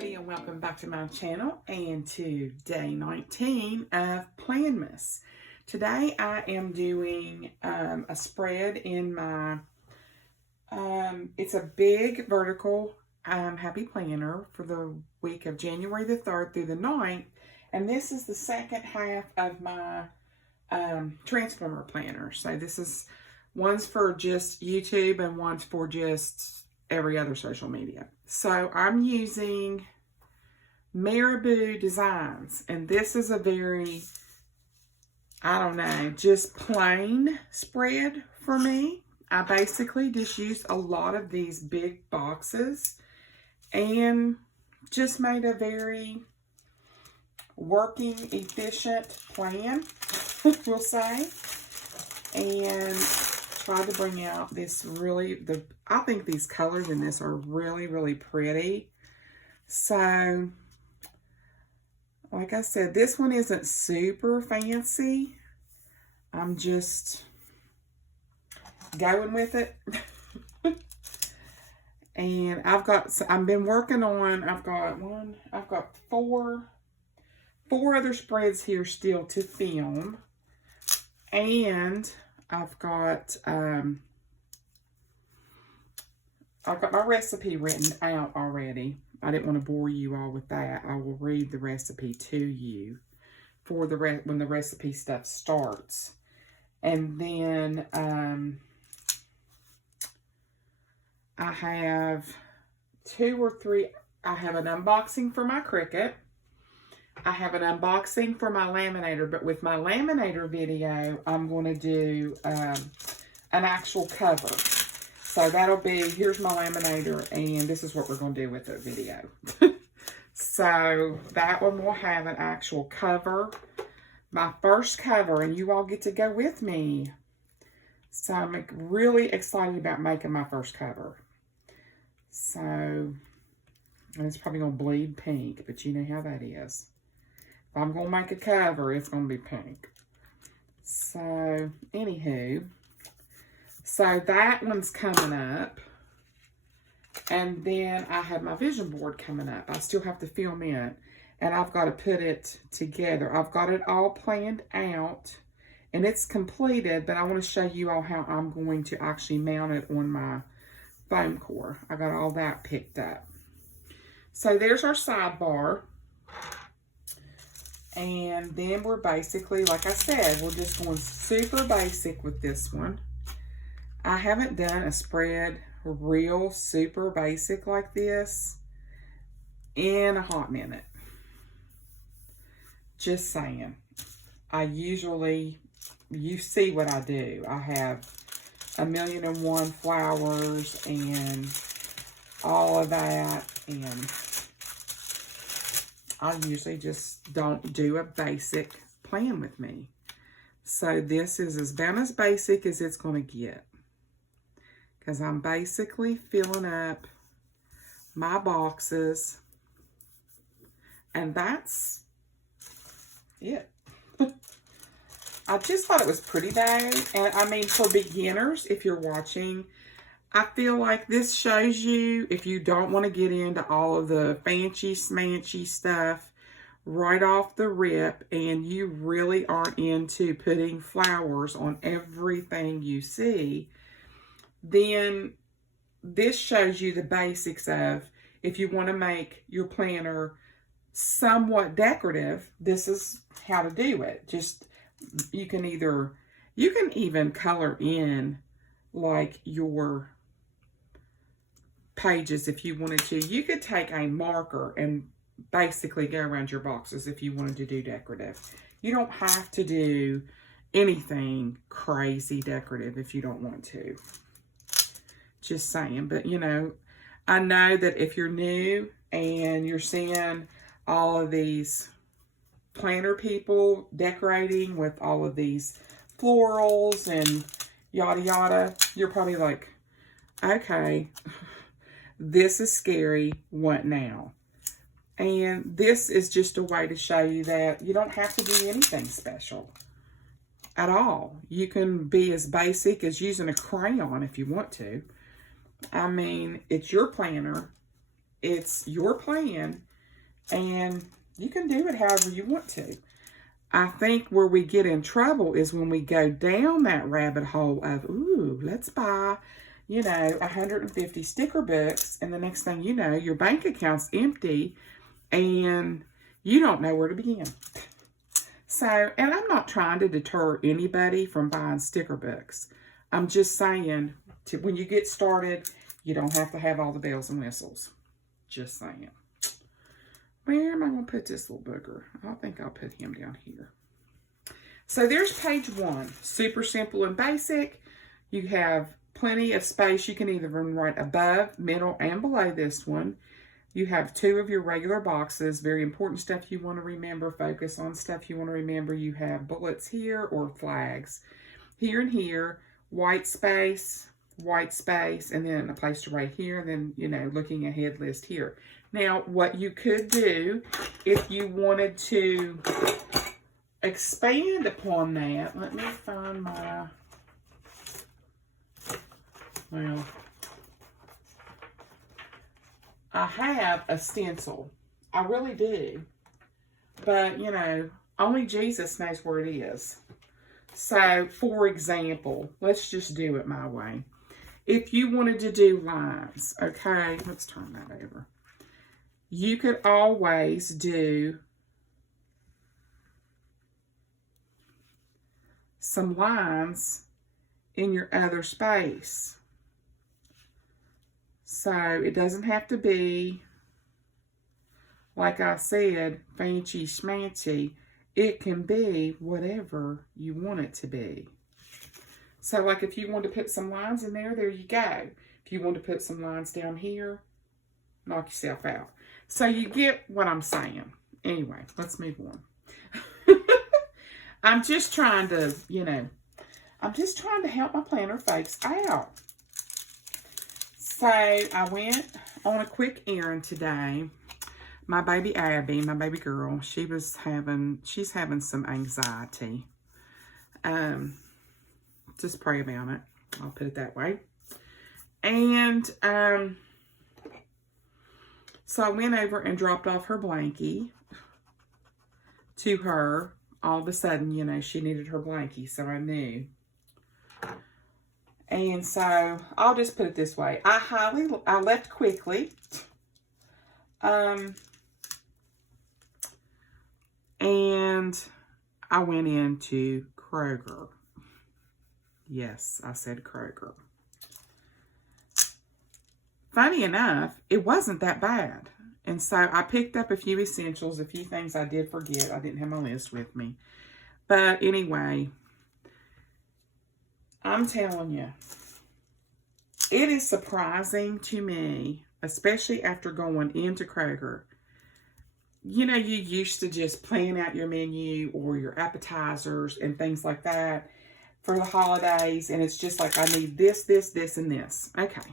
everybody, and welcome back to my channel and to day 19 of Planmas. Today I am doing a spread in my, it's a big vertical happy planner for the week of January the 3rd through the 9th. And this is the second half of my transformer planner. So this is, one's for just YouTube and one's for just every other social media. So I'm using Marabou Designs, and this is a very, I don't know, just plain spread for me. I basically just used a lot of these big boxes and just made a very working, efficient plan, we'll say, and tried to bring out this really, I think these colors in this are really, really pretty. So, like I said, this one isn't super fancy. I'm just going with it. And I've been working on, I've got four other spreads here still to film. And I've got my recipe written out already. I didn't want to bore you all with that. I will read the recipe to you for when the recipe stuff starts. And then I have I have an unboxing for my Cricut. I have an unboxing for my laminator, but with my laminator video, I'm going to do an actual cover. So that'll be, here's my laminator, and this is what we're going to do with the video. So that one will have an actual cover, my first cover, and you all get to go with me. So I'm really excited about making my first cover. So, and it's probably going to bleed pink, but you know how that is. If I'm going to make a cover, it's going to be pink. So, anywho, so that one's coming up. And then I have my vision board coming up. I still have to film it. And I've got to put it together. I've got it all planned out. And it's completed, but I want to show you all how I'm going to actually mount it on my foam core. I got all that picked up. So there's our sidebar. And then we're basically, like I said, we're just going super basic with this one. I haven't done a spread real super basic like this in a hot minute. Just saying. You see what I do. I have 1,000,001 flowers and all of that, and I usually just don't do a basic plan with me. So this is about as basic as it's going to get. Because I'm basically filling up my boxes. And that's it. I just thought it was pretty though. And I mean, for beginners, if you're watching, I feel like this shows you, if you don't want to get into all of the fancy smancy stuff right off the rip, and you really aren't into putting flowers on everything you see, then this shows you the basics of, if you want to make your planner somewhat decorative, this is how to do it. Just, you can even color in like your pages if you wanted to. You could take a marker and basically go around your boxes if you wanted to do decorative. You don't have to do anything crazy decorative if you don't want to. Just saying. But you know, I know that if you're new and you're seeing all of these planner people decorating with all of these florals and yada yada, you're probably like, okay, this is scary, what now? And this is just a way to show you that you don't have to do anything special at all. You can be as basic as using a crayon if you want to. I mean, it's your planner. It's your plan. And you can do it however you want to. I think where we get in trouble is when we go down that rabbit hole of, ooh, let's buy, you know, 150 sticker books. And the next thing you know, your bank account's empty and you don't know where to begin. So, and I'm not trying to deter anybody from buying sticker books. I'm just saying, when you get started, you don't have to have all the bells and whistles. Just saying. Where am I going to put this little booger? I think I'll put him down here. So there's page 1. Super simple and basic. You have plenty of space. You can either run right above, middle, and below this one. You have 2 of your regular boxes. Very important stuff you want to remember. Focus on stuff you want to remember. You have bullets here or flags. Here and here. White space, and then a place to write here. And then, you know, looking ahead list here. Now, what you could do if you wanted to expand upon that, let me find my, well, I have a stencil. I really do. But, you know, only Jesus knows where it is. So, for example, let's just do it my way. If you wanted to do lines, okay, let's turn that over. You could always do some lines in your other space. So it doesn't have to be, like I said, fancy schmancy. It can be whatever you want it to be. So like if you want to put some lines in there, there you go. If you want to put some lines down here, knock yourself out. So you get what I'm saying. Anyway, let's move on. I'm just trying to, you know, I'm just trying to help my planner folks out. So I went on a quick errand today. My baby Abby, my baby girl, she's having some anxiety. Just pray about it. I'll put it that way. And so I went over and dropped off her blankie to her. All of a sudden, you know, she needed her blankie, so I knew. And so I'll just put it this way. I left quickly. And I went into Kroger. Yes, I said Kroger. Funny enough, it wasn't that bad. And so I picked up a few essentials, a few things I did forget. I didn't have my list with me. But anyway, I'm telling you, it is surprising to me, especially after going into Kroger. You know, you used to just plan out your menu or your appetizers and things like that for the holidays. And it's just like, I need this, this, this, and this. Okay.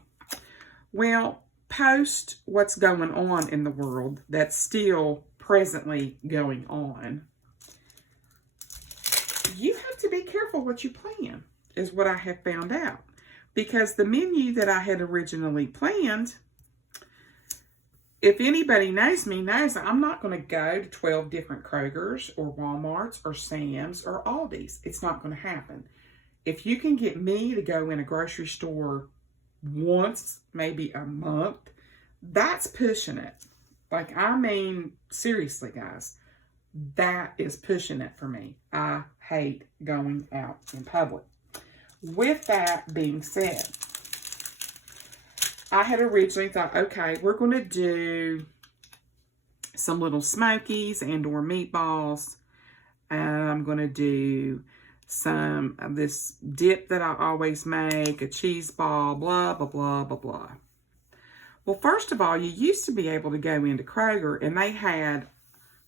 Well, post what's going on in the world that's still presently going on, you have to be careful what you plan, is what I have found out. Because the menu that I had originally planned, if anybody knows me, knows that I'm not going to go to 12 different Krogers or Walmarts or Sam's or Aldi's. It's not going to happen. If you can get me to go in a grocery store once, maybe a month, that's pushing it. Like, I mean, seriously, guys, that is pushing it for me. I hate going out in public. With that being said, I had originally thought, okay, we're going to do some little smokies and or meatballs. And I'm going to do some of this dip that I always make, a cheese ball, blah, blah, blah, blah, blah. Well, first of all, you used to be able to go into Kroger and they had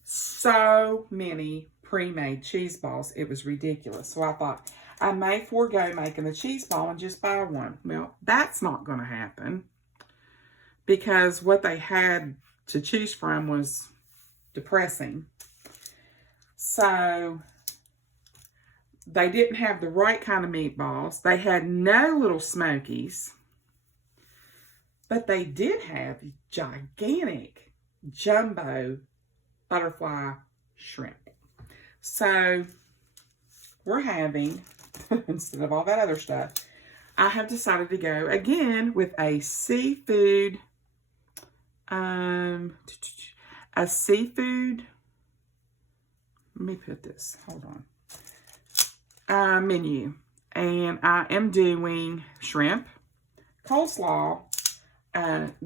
so many pre-made cheese balls. It was ridiculous. So I thought, I may forego making the cheese ball and just buy one. Well, that's not going to happen because what they had to choose from was depressing. So they didn't have the right kind of meatballs. They had no little smokies, but they did have gigantic jumbo butterfly shrimp. So we're having, instead of all that other stuff, I have decided to go again with a seafood, let me put this, hold on, menu. And I am doing shrimp, coleslaw,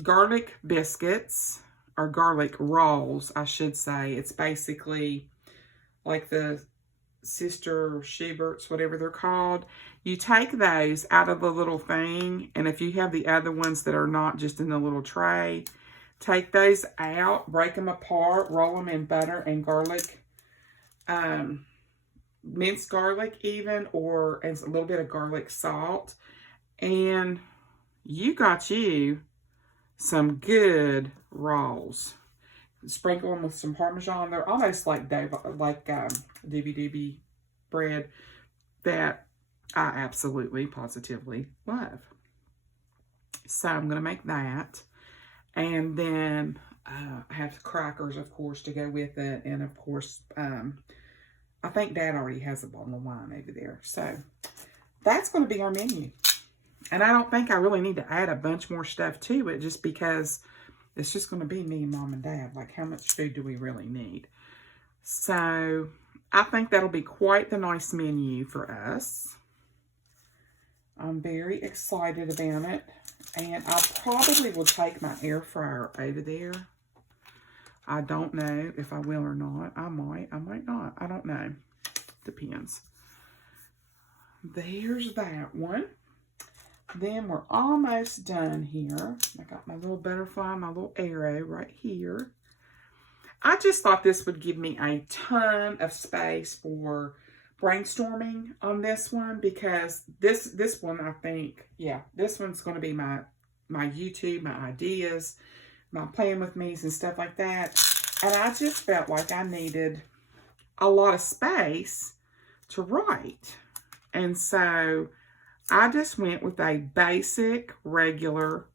garlic biscuits, or garlic rolls, I should say. It's basically like the Sister Schubert's, whatever they're called. You take those out of the little thing, and if you have the other ones that are not just in the little tray, take those out, break them apart, roll them in butter and garlic, minced garlic even, or a little bit of garlic salt, and you got you some good rolls. Sprinkle them with some Parmesan. They're almost like doobie bread that I absolutely, positively love. So I'm going to make that. And then I have crackers, of course, to go with it. And, of course, I think Dad already has a bottle of wine over there. So that's going to be our menu. And I don't think I really need to add a bunch more stuff to it, just because it's just going to be me and Mom and Dad. Like, how much food do we really need? So I think that'll be quite the nice menu for us. I'm very excited about it. And I probably will take my air fryer over there. I don't know if I will or not. I might not. I don't know. Depends. There's that one. Then we're almost done here. I got my little butterfly, my little arrow right here. I just thought this would give me a ton of space for brainstorming on this one, because this one, I think, yeah, this one's going to be my YouTube, my ideas, my playing with me's and stuff like that. And I just felt like I needed a lot of space to write. And so I just went with a basic, regular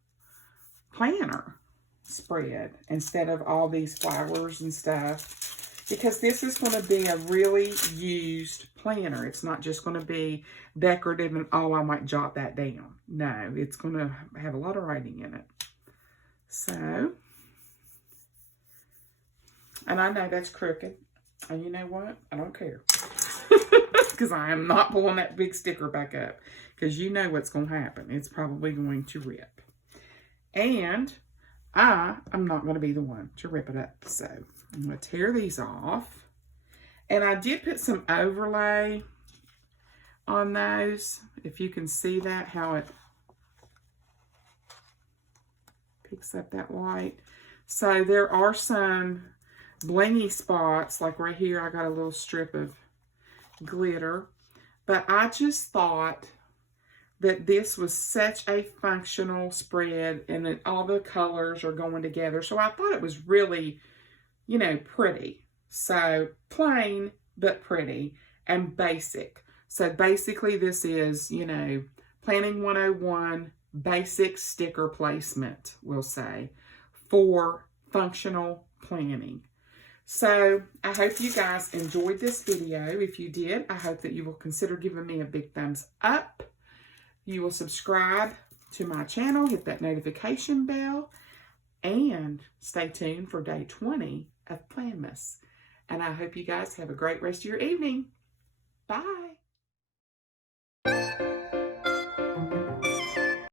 planner spread instead of all these flowers and stuff, because this is going to be a really used planner. It's not just going to be decorative and, oh, I might jot that down. No, it's going to have a lot of writing in it. So, and I know that's crooked. And you know what? I don't care. Because I am not pulling that big sticker back up. Because you know what's going to happen. It's probably going to rip. And I am not going to be the one to rip it up. So I'm going to tear these off. And I did put some overlay on those. If you can see that, how it picks up that light. So there are some blingy spots. Like right here, I got a little strip of glitter. But I just thought that this was such a functional spread, and that all the colors are going together. So I thought it was really, you know, pretty. So plain, but pretty, and basic. So basically this is, you know, Planning 101 basic sticker placement, we'll say, for functional planning. So I hope you guys enjoyed this video. If you did, I hope that you will consider giving me a big thumbs up. You will subscribe to my channel, hit that notification bell, and stay tuned for day 20 of Planmas. And I hope you guys have a great rest of your evening. Bye.